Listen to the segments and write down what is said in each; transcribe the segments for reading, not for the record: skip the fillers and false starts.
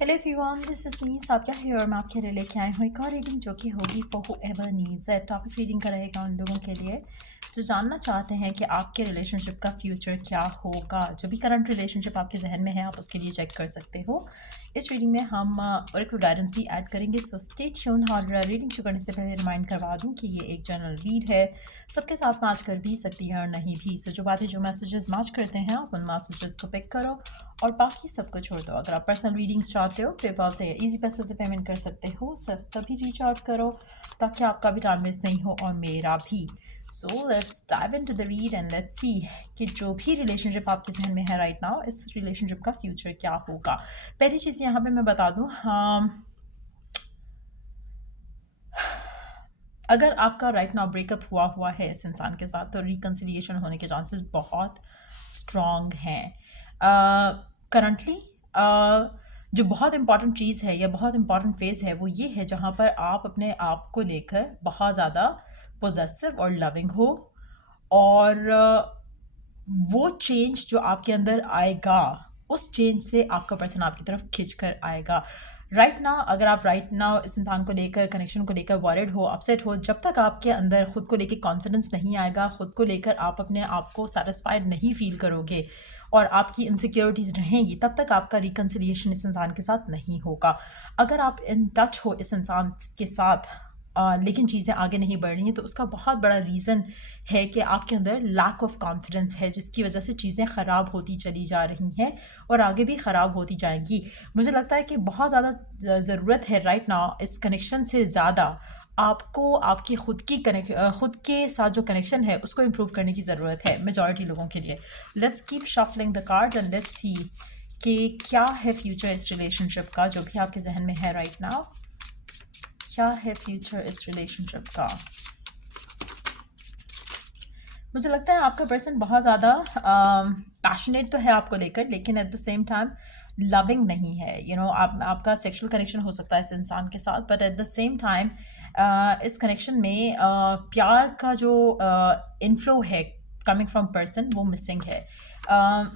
Hello everyone, this is नीस। आप क्या है और मैं आपके लिए लेके आई हूँ एक और रीडिंग जो कि होगी for whoever needs it. Topic reading का रहेगा उन लोगों के लिए जो जानना चाहते हैं कि आपके रिलेशनशिप का फ्यूचर क्या होगा। जो भी करंट रिलेशनशिप आपके जहन में है आप उसके लिए चेक कर सकते हो। इस रीडिंग में हम ऑरेकल गाइडेंस भी ऐड करेंगे, सो स्टे ट्यून्ड। और रीडिंग शुरू करने से पहले रिमाइंड करवा दूं कि ये एक जनरल रीड है, सबके साथ मैच कर भी सकती है और नहीं भी। सो जो बातें जो मैसेजेस मैच करते हैं आप उन मैसेजेस को पिक करो और बाकी सबको छोड़ दो। अगर आप पर्सनल रीडिंग्स चाहते हो पेपल से या ईजी पैसे से पेमेंट कर सकते हो, सब तभी रीच आउट करो ताकि आपका भी टाइम वेस्ट नहीं हो और मेरा भी। So let's dive into the read and let's see कि जो भी रिलेशनशिप आपके जहन में है राइट नाउ, इस रिलेशनशिप का फ्यूचर क्या होगा। पहली चीज़ यहाँ पे मैं बता दूँ, अगर आपका राइट नाउ ब्रेकअप हुआ है इस इंसान के साथ तो रिकन्सिलिएशन होने के चांसेस बहुत स्ट्रॉन्ग हैं। करंटली जो बहुत इंपॉर्टेंट चीज़ है या बहुत इंपॉर्टेंट फेज़ है वो ये है जहाँ पर आप अपने आप को लेकर बहुत ज़्यादा पोजेसिव और लविंग हो, और वो चेंज जो आपके अंदर आएगा उस चेंज से आपका पर्सन आपकी तरफ खिंच कर आएगा। राइट नाउ अगर आप राइट नाउ इस इंसान को लेकर, कनेक्शन को लेकर वॉरिड हो, अपसेट हो, जब तक आपके अंदर खुद को लेकर कॉन्फिडेंस नहीं आएगा, खुद को लेकर आप अपने आप को सेटिस्फाइड नहीं फील करोगे और आपकी इनसिक्योरिटीज़ रहेंगी, तब तक आपका रिकन्सिलिएशन इस इंसान के साथ नहीं होगा। अगर आप इन टच हो इस इंसान के साथ लेकिन चीज़ें आगे नहीं बढ़ रही हैं तो उसका बहुत बड़ा रीज़न है कि आपके अंदर लैक ऑफ कॉन्फिडेंस है, जिसकी वजह से चीज़ें ख़राब होती चली जा रही हैं और आगे भी ख़राब होती जाएंगी। मुझे लगता है कि बहुत ज़्यादा ज़रूरत है राइट नाउ इस कनेक्शन से ज़्यादा आपको आपकी खुद के साथ जो कनेक्शन है उसको इम्प्रूव करने की ज़रूरत है मेजॉरिटी लोगों के लिए। Let's keep shuffling the cards and let's see कि क्या है फ्यूचर इस रिलेशनशिप का जो भी आपके जहन में है राइट नाउ। क्या है फ्यूचर इस रिलेशनशिप का। मुझे लगता है आपका पर्सन बहुत ज़्यादा पैशनेट तो है आपको लेकर, लेकिन eight the same time loving नहीं है। आपका सेक्सुअल कनेक्शन हो सकता है इस इंसान के साथ, but at the same time इस कनेक्शन में प्यार का जो इनफ्लो है कमिंग फ्रॉम पर्सन वो मिसिंग है।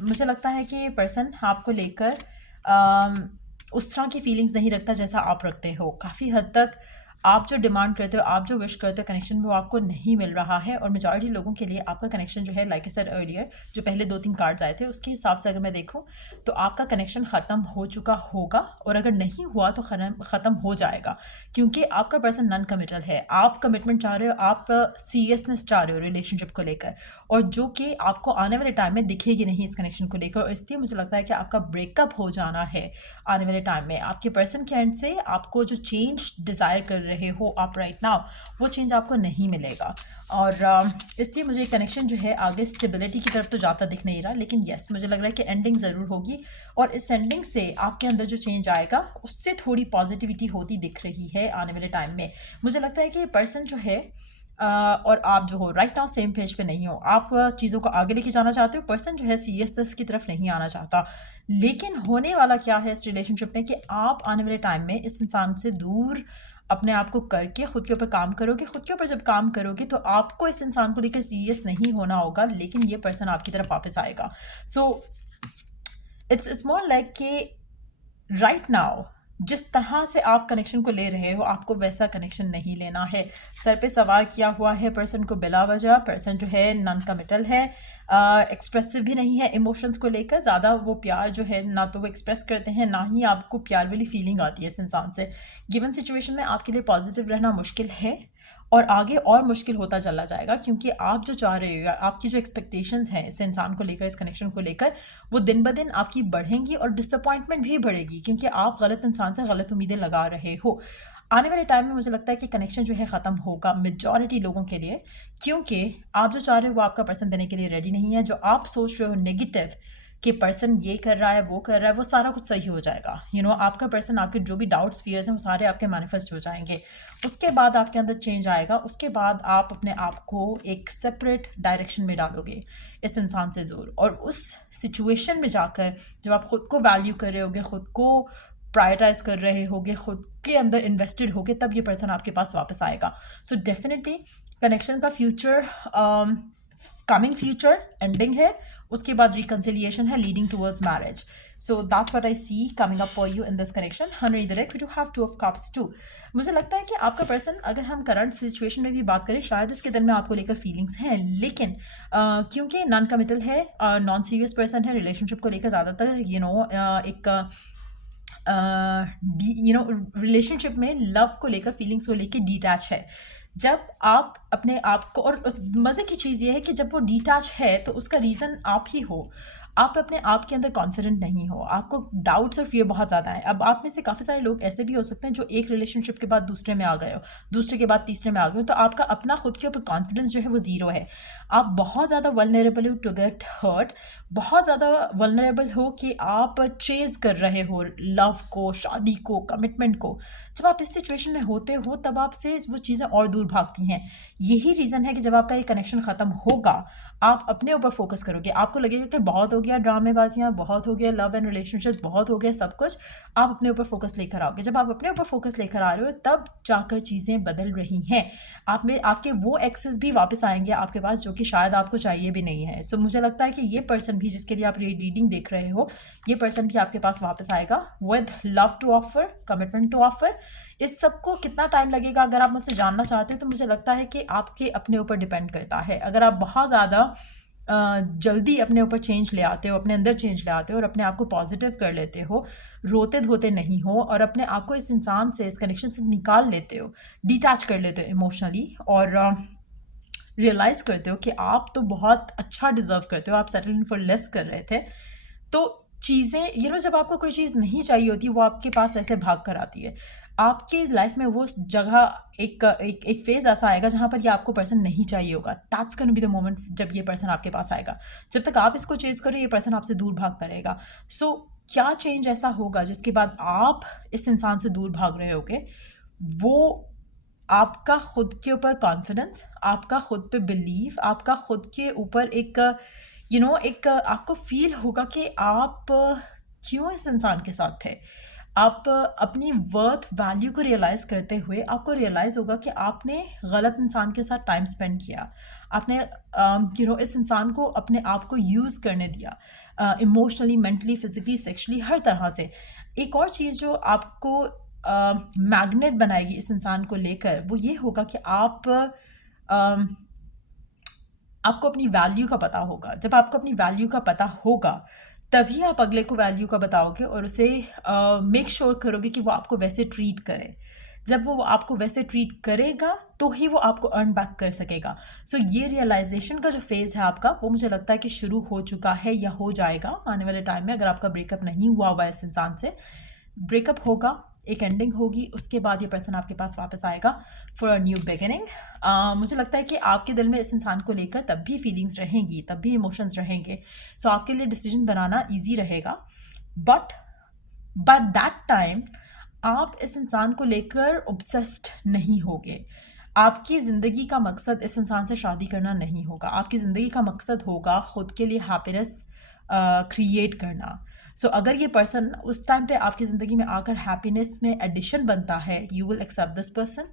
मुझे लगता है कि पर्सन आपको लेकर उस तरह की फीलिंग्स नहीं रखता जैसा आप रखते हो। काफ़ी हद तक आप जो डिमांड करते हो, आप जो विश करते हो कनेक्शन में, वो आपको नहीं मिल रहा है। और मेजॉरिटी लोगों के लिए आपका कनेक्शन जो है, लाइक आई सेड अर्लियर, जो पहले 2-3 कार्ड्स आए थे उसके हिसाब से अगर मैं देखूं तो आपका कनेक्शन ख़त्म हो चुका होगा, और अगर नहीं हुआ तो ख़त्म हो जाएगा, क्योंकि आपका पर्सन नॉन कमिटल है। आप कमिटमेंट चाह रहे हो, आप सीरियसनेस चाह रहे हो रिलेशनशिप को लेकर, और जो कि आपको आने वाले टाइम में दिखेगी नहीं इस कनेक्शन को लेकर। और इसलिए मुझे लगता है कि आपका ब्रेकअप हो जाना है आने वाले टाइम में। आपके पर्सन के एंड से आपको जो चेंज डिज़ायर कर रहे हो आप राइट नाउ, वो चेंज आपको नहीं मिलेगा। और इसलिए मुझे कनेक्शन जो है आगे स्टेबिलिटी की तरफ तो जाता दिख नहीं रहा, लेकिन यस मुझे लग रहा है कि एंडिंग ज़रूर होगी, और इस एंडिंग से आपके अंदर जो चेंज आएगा उससे थोड़ी पॉजिटिविटी होती दिख रही है आने वाले टाइम में। मुझे लगता है कि पर्सन जो है और आप जो हो राइट नाउ सेम पेज पे नहीं हो। आप चीज़ों को आगे लेके जाना चाहते हो, पर्सन जो है सीरियसनेस की तरफ नहीं आना चाहता। लेकिन होने वाला क्या है इस रिलेशनशिप में कि आप आने वाले टाइम में इस इंसान से दूर अपने आप को करके खुद के ऊपर काम करोगे। खुद के ऊपर जब काम करोगे तो आपको इस इंसान को लेकर सीरियस नहीं होना होगा, लेकिन ये पर्सन आपकी तरफ वापस आएगा। सो इट्स मोर लाइक कि राइट नाउ जिस तरह से आप कनेक्शन को ले रहे हो आपको वैसा कनेक्शन नहीं लेना है। सर पे सवार किया हुआ है पर्सन को बिला वजह। पर्सन जो है नॉन कमिटल है, एक्सप्रेसिव भी नहीं है इमोशंस को लेकर ज़्यादा। वो प्यार जो है ना तो वो एक्सप्रेस करते हैं, ना ही आपको प्यार वाली फीलिंग आती है इस इंसान से। गिवन सिचुएशन में आपके लिए पॉजिटिव रहना मुश्किल है, और आगे और मुश्किल होता चला जाएगा, क्योंकि आप जो चाह रहे हो, आपकी जो एक्सपेक्टेशंस हैं इस इंसान को लेकर, इस कनेक्शन को लेकर, वो दिन ब दिन आपकी बढ़ेंगी और डिसअपॉइंटमेंट भी बढ़ेगी, क्योंकि आप गलत इंसान से गलत उम्मीदें लगा रहे हो। आने वाले टाइम में मुझे लगता है कि कनेक्शन जो है ख़त्म होगा मेजॉरिटी लोगों के लिए, क्योंकि आप जो चाह रहे हो वो आपका पर्सन देने के लिए रेडी नहीं है। जो आप सोच रहे हो नेगेटिव कि पर्सन ये कर रहा है वो कर रहा है, वो सारा कुछ सही हो जाएगा। आपका पर्सन, आपके जो भी डाउट्स फियर्स हैं वो सारे आपके मैनिफेस्ट हो जाएंगे। उसके बाद आपके अंदर चेंज आएगा, उसके बाद आप अपने आप को एक सेपरेट डायरेक्शन में डालोगे इस इंसान से दूर। और उस सिचुएशन में जाकर जब आप खुद को वैल्यू कर रहे होगे, खुद को प्रायोरिटाइज कर रहे होगे, खुद के अंदर इन्वेस्टेड होगे, तब ये पर्सन आपके पास वापस आएगा। सो डेफिनेटली कनेक्शन का फ्यूचर, कमिंग फ्यूचर एंडिंग है, उसके बाद रिकन्सिलिएशन है leading towards marriage. So that's what I see coming up for you in this connection. Honey direct to have two of cups too. मुझे लगता है कि आपका पर्सन, अगर हम करंट सिचुएशन में भी बात करें, शायद इसके दिल में आपको लेकर फीलिंग्स हैं, लेकिन क्योंकि नॉन कमिटल है, नॉन सीरियस पर्सन है, रिलेशनशिप को लेकर ज़्यादातर एक रिलेशनशिप में लव को लेकर, फीलिंग्स को लेकर डिटैच है. जब आप अपने आप को, और मज़े की चीज़ ये है कि जब वो डिटैच है तो उसका रीज़न आप ही हो. आप अपने आप के अंदर कॉन्फिडेंट नहीं हो, आपको डाउट्स और फियर बहुत ज़्यादा है. अब आप में से काफ़ी सारे लोग ऐसे भी हो सकते हैं जो एक रिलेशनशिप के बाद दूसरे में आ गए हो, दूसरे के बाद तीसरे में आ गए हो, तो आपका अपना खुद के ऊपर कॉन्फिडेंस जो है वो ज़ीरो है. आप बहुत ज़्यादा वल्नरेबल हो टू गेट हर्ट, बहुत ज़्यादा वल्नरेबल हो कि आप चेज़ कर रहे हो लव को, शादी को, कमिटमेंट को. जब आप इस सिचुएशन में होते हो तब आपसे वो चीज़ें और दूर भागती हैं. यही रीज़न है कि जब आपका ये कनेक्शन ख़त्म होगा, आप अपने ऊपर फोकस करोगे. आपको लगेगा कि बहुत हो गया ड्रामेबाजियाँ, बहुत हो गया लव एंड रिलेशनशिप्स, बहुत हो गया सब कुछ. आप अपने ऊपर फोकस लेकर आओगे. जब आप अपने ऊपर फोकस लेकर आ रहे हो तब जाकर चीज़ें बदल रही हैं. आप में आपके वो एक्सेस भी वापस आएंगे आपके पास जो कि शायद आपको चाहिए भी नहीं है. सो मुझे लगता है कि ये पर्सन भी, जिसके लिए आप रीडिंग देख रहे हो, ये पर्सन भी आपके पास वापस आएगा with love to offer, commitment to offer. इस सब को कितना टाइम लगेगा, अगर आप मुझसे जानना चाहते हो, तो मुझे लगता है कि आपके अपने ऊपर डिपेंड करता है. अगर आप बहुत ज़्यादा जल्दी अपने ऊपर चेंज ले आते हो, अपने अंदर चेंज ले आते हो और अपने आप को पॉजिटिव कर लेते हो, रोते धोते नहीं हो, और अपने आप को इस इंसान से, इस कनेक्शन से निकाल लेते हो, डिटैच कर लेते हो इमोशनली, और रियलाइज़ करते हो कि आप तो बहुत अच्छा डिज़र्व करते हो, आप सेटल इन फॉर लेस कर रहे थे, तो चीज़ें जब आपको कोई चीज़ नहीं चाहिए होती, वो आपके पास ऐसे भाग कर आती है. आपकी लाइफ में वो जगह एक फेज़ ऐसा आएगा जहाँ पर ये आपको पर्सन नहीं चाहिए होगा. That's gonna be the moment जब ये पर्सन आपके पास आएगा. जब तक आप इसको चेज़ करो, ये पर्सन आपसे दूर भागता रहेगा. सो क्या चेंज ऐसा होगा जिसके बाद आप इस इंसान से दूर भाग रहे होगे? वो आपका खुद के ऊपर कॉन्फिडेंस, आपका खुद पे बिलीव, आपका खुद के ऊपर एक आपको फील होगा कि आप क्यों इस इंसान के साथ थे. आप अपनी वर्थ वैल्यू को रियलाइज़ करते हुए आपको रियलाइज़ होगा कि आपने गलत इंसान के साथ टाइम स्पेंड किया. आपने इस इंसान को अपने आप को यूज़ करने दिया, इमोशनली, मेंटली, फिजिकली, सेक्शुअली, हर तरह से. एक और चीज़ जो आपको मैग्नेट बनाएगी इस इंसान को लेकर, वो ये होगा कि आपको अपनी वैल्यू का पता होगा. जब आपको अपनी वैल्यू का पता होगा तभी आप अगले को वैल्यू का बताओगे और उसे मेक श्योर करोगे कि वो आपको वैसे ट्रीट करे. जब वो आपको वैसे ट्रीट करेगा तो ही वो आपको अर्न बैक कर सकेगा. सो ये रियलाइजेशन का जो फेज़ है आपका, वो मुझे लगता है कि शुरू हो चुका है या हो जाएगा आने वाले टाइम में. अगर आपका ब्रेकअप नहीं हुआ हुआ इस इंसान से, ब्रेकअप होगा, एक एंडिंग होगी, उसके बाद ये पर्सन आपके पास वापस आएगा फॉर अ न्यू बिगिनिंग. मुझे लगता है कि आपके दिल में इस इंसान को लेकर तब भी फीलिंग्स रहेंगी, तब भी इमोशंस रहेंगे. सो आपके लिए डिसीजन बनाना ईजी रहेगा. बट बाय दैट टाइम आप इस इंसान को लेकर ऑब्सेस्ड नहीं होगे. आपकी ज़िंदगी का मकसद इस इंसान से शादी करना नहीं होगा. आपकी ज़िंदगी का मकसद होगा खुद के लिए हैप्पीनेस क्रिएट करना. सो अगर ये पर्सन उस टाइम पे आपकी ज़िंदगी में आकर हैप्पीनेस में एडिशन बनता है, you will accept this person.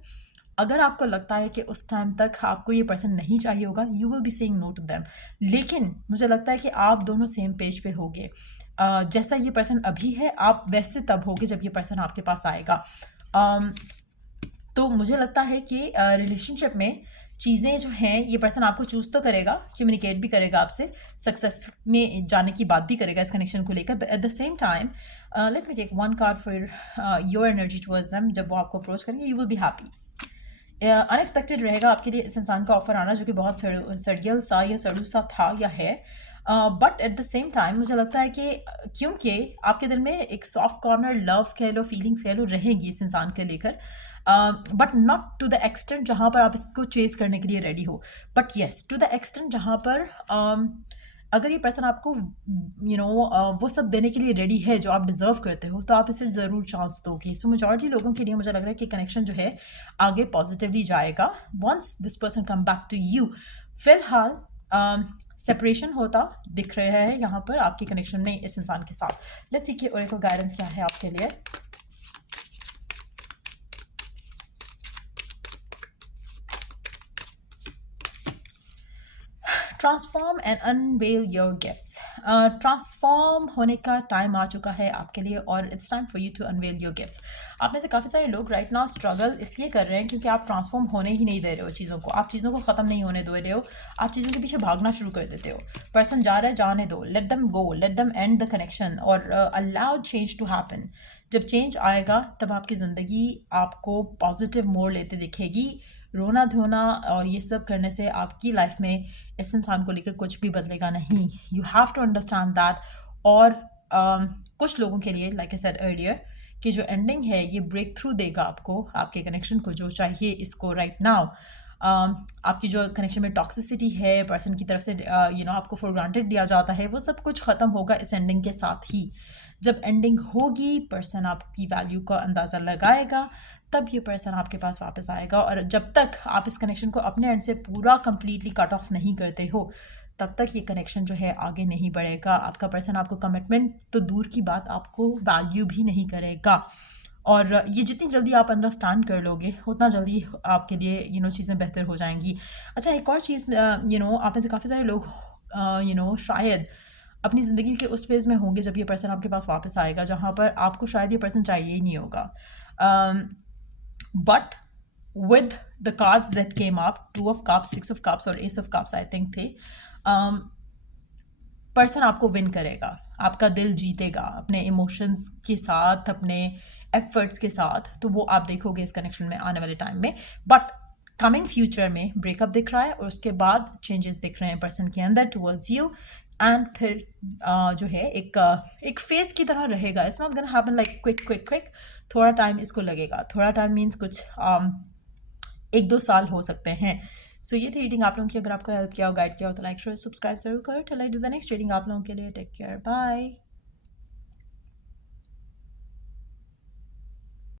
अगर आपको लगता है कि उस टाइम तक आपको ये पर्सन नहीं चाहिए होगा, you will be saying no to them. लेकिन मुझे लगता है कि आप दोनों सेम पेज पे होगे. जैसा ये पर्सन अभी है, आप वैसे तब होगे जब ये पर्सन आपके पास आएगा. तो मुझे लगता है कि रिलेशनशिप में चीज़ें जो हैं, ये पर्सन आपको चूज़ तो करेगा, कम्युनिकेट भी करेगा आपसे, सक्सेस में जाने की बात भी करेगा इस कनेक्शन को लेकर. At the same time let me take one card for your energy towards them. जब वो आपको अप्रोच करेंगे, you will be happy. Unexpected रहेगा आपके लिए इस इंसान का ऑफर आना, जो कि बहुत सड़ियल सा या सड़ू सा था या है. But at the same time मुझे लगता है कि क्योंकि आपके दिल में एक सॉफ्ट कॉर्नर, लव कह लो, फीलिंग्स कह लो, रहेंगी इस इंसान के लेकर, but not to the extent जहाँ पर आप इसको चेज करने के लिए रेडी हो. But yes, to the extent जहाँ पर अगर ये पर्सन आपको वो सब देने के लिए रेडी है जो आप डिज़र्व करते हो, तो आप इसे ज़रूर चांस दोगे. सो मेजॉरिटी लोगों के लिए मुझे लग रहा है कि कनेक्शन जो है आगे पॉजिटिवली जाएगा once this person come back to you. फिलहाल सेपरेशन होता दिख रहा है यहाँ पर आपके कनेक्शन में इस इंसान के साथ. लेट्स सी कि ओरेकल गाइडेंस क्या है आपके लिए. Transform and unveil your gifts. Transform होने का टाइम आ चुका है आपके लिए और it's time for you to unveil your gifts. आप में से काफ़ी सारे लोग राइट नाउ स्ट्रगल इसलिए कर रहे हैं क्योंकि आप ट्रांसफॉर्म होने ही नहीं दे रहे हो चीज़ों को, आप चीज़ों को ख़त्म नहीं होने दे रहे हो, आप चीज़ों के पीछे भागना शुरू कर देते हो। पर्सन जा रहा है, जाने दो, let them go, let them and the connection और अलाउ चेंज टू हैपन। जब चेंज आएगा तब आपकी ज़िंदगी आपको पॉजिटिव मोड़ लेते दिखेगी। रोना धोना और ये सब करने से आपकी लाइफ में इस इंसान को लेकर कुछ भी बदलेगा नहीं। You have to understand that. और कुछ लोगों के लिए लाइक आई सेड अर्लियर कि जो एंडिंग है ये ब्रेक थ्रू देगा आपको, आपके कनेक्शन को जो चाहिए इसको राइट नाउ। आपकी जो कनेक्शन में टॉक्सिसिटी है पर्सन की तरफ से आपको फॉर ग्रांटेड दिया जाता है, वो सब कुछ ख़त्म होगा इस एंडिंग के साथ ही। जब एंडिंग होगी पर्सन आपकी वैल्यू का अंदाज़ा लगाएगा, तब ये पर्सन आपके पास वापस आएगा। और जब तक आप इस कनेक्शन को अपने एंड से पूरा कंप्लीटली कट ऑफ नहीं करते हो तब तक ये कनेक्शन जो है आगे नहीं बढ़ेगा। आपका पर्सन आपको कमिटमेंट तो दूर की बात, आपको वैल्यू भी नहीं करेगा। और ये जितनी जल्दी आप अंडरस्टैंड कर लोगे उतना जल्दी आपके लिए चीज़ें बेहतर हो जाएंगी। अच्छा, एक और चीज़ आप में से काफ़ी सारे लोग शायद अपनी ज़िंदगी के उस फेज़ में होंगे जब ये पर्सन आपके पास वापस आएगा जहाँ पर आपको शायद ये पर्सन चाहिए ही नहीं होगा। But with the cards that came up, 2 of cups, 6 of cups और Ace of cups I think थे, पर्सन आपको विन करेगा, आपका दिल जीतेगा अपने इमोशंस के साथ, अपने एफर्ट्स के साथ। तो वो आप देखोगे इस कनेक्शन में आने वाले टाइम में। बट कमिंग फ्यूचर में ब्रेकअप दिख रहा है और उसके बाद चेंजेस दिख रहे हैं पर्सन के अंदर टुवर्ड्स यू। एंड फिर जो है एक फेस की तरह रहेगा। It's not gonna happen like quick. थोड़ा टाइम इसको लगेगा। थोड़ा टाइम मीन्स कुछ 1-2 साल हो सकते हैं। सो ये थी रीडिंग आप लोगों की। अगर आपको हेल्प किया हो, गाइड किया हो तो लाइक शेयर सब्सक्राइब जरूर करो। चलो I do the next reading आप लोगों के लिए। Take care, bye.